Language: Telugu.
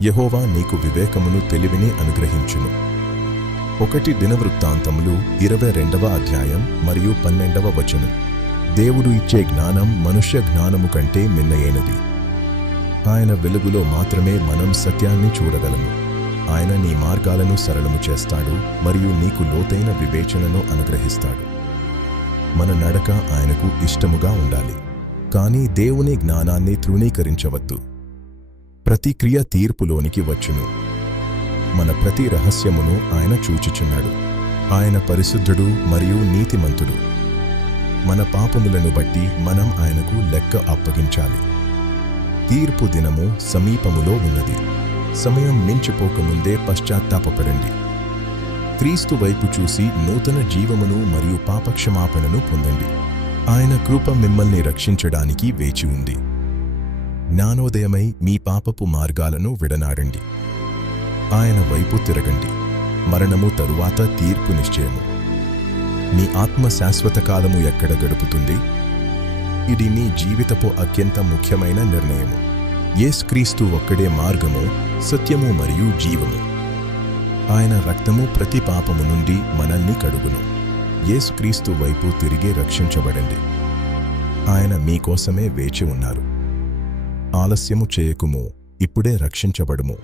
యెహోవా నీకు వివేకమును తెలివిని అనుగ్రహించును. 1 దినవృత్తాంతములు 22వ అధ్యాయం మరియు 12వ వచనం. దేవుడు ఇచ్చే జ్ఞానం మనుష్య జ్ఞానము కంటే మిన్నయైనది. ఆయన వెలుగులో మాత్రమే మనం సత్యాన్ని చూడగలము. ఆయన నీ మార్గాలను సరళము చేస్తాడు మరియు నీకు లోతైన వివేచనను అనుగ్రహిస్తాడు. మన నడక ఆయనకు ఇష్టముగా ఉండాలి. కానీ దేవుని జ్ఞానాన్ని తృణీకరించవద్దు. ప్రతి క్రియ తీర్పులోనికి వచ్చును. మన ప్రతి రహస్యమును ఆయన చూచుచున్నాడు. ఆయన పరిశుద్ధుడు మరియు నీతిమంతుడు. మన పాపములను బట్టి మనం ఆయనకు లెక్క అప్పగించాలి. తీర్పు దినము సమీపములో ఉన్నది. సమయం మించిపోకముందే పశ్చాత్తాపపడండి. క్రీస్తు వైపు చూసి నూతన జీవమును మరియు పాపక్షమాపణను పొందండి. ఆయన కృప మిమ్మల్ని రక్షించడానికి వేచి ఉంది. జ్ఞానోదయమై మీ పాపపు మార్గాలను విడనాడండి. ఆయన వైపు తిరగండి. మరణము తరువాత తీర్పు నిశ్చయము. మీ ఆత్మ శాశ్వత కాలము ఎక్కడ గడుపుతుంది? ఇది మీ జీవితపు అత్యంత ముఖ్యమైన నిర్ణయము. యేసుక్రీస్తు ఒక్కడే మార్గము, సత్యము మరియు జీవము. ఆయన రక్తము ప్రతి పాపము నుండి మనల్ని కడుగును. యేసుక్రీస్తు వైపు తిరిగి రక్షించబడండి. ఆయన మీకోసమే వేచి ఉన్నారు. ఆలస్యము చేయకుము, ఇప్పుడే రక్షించబడుము.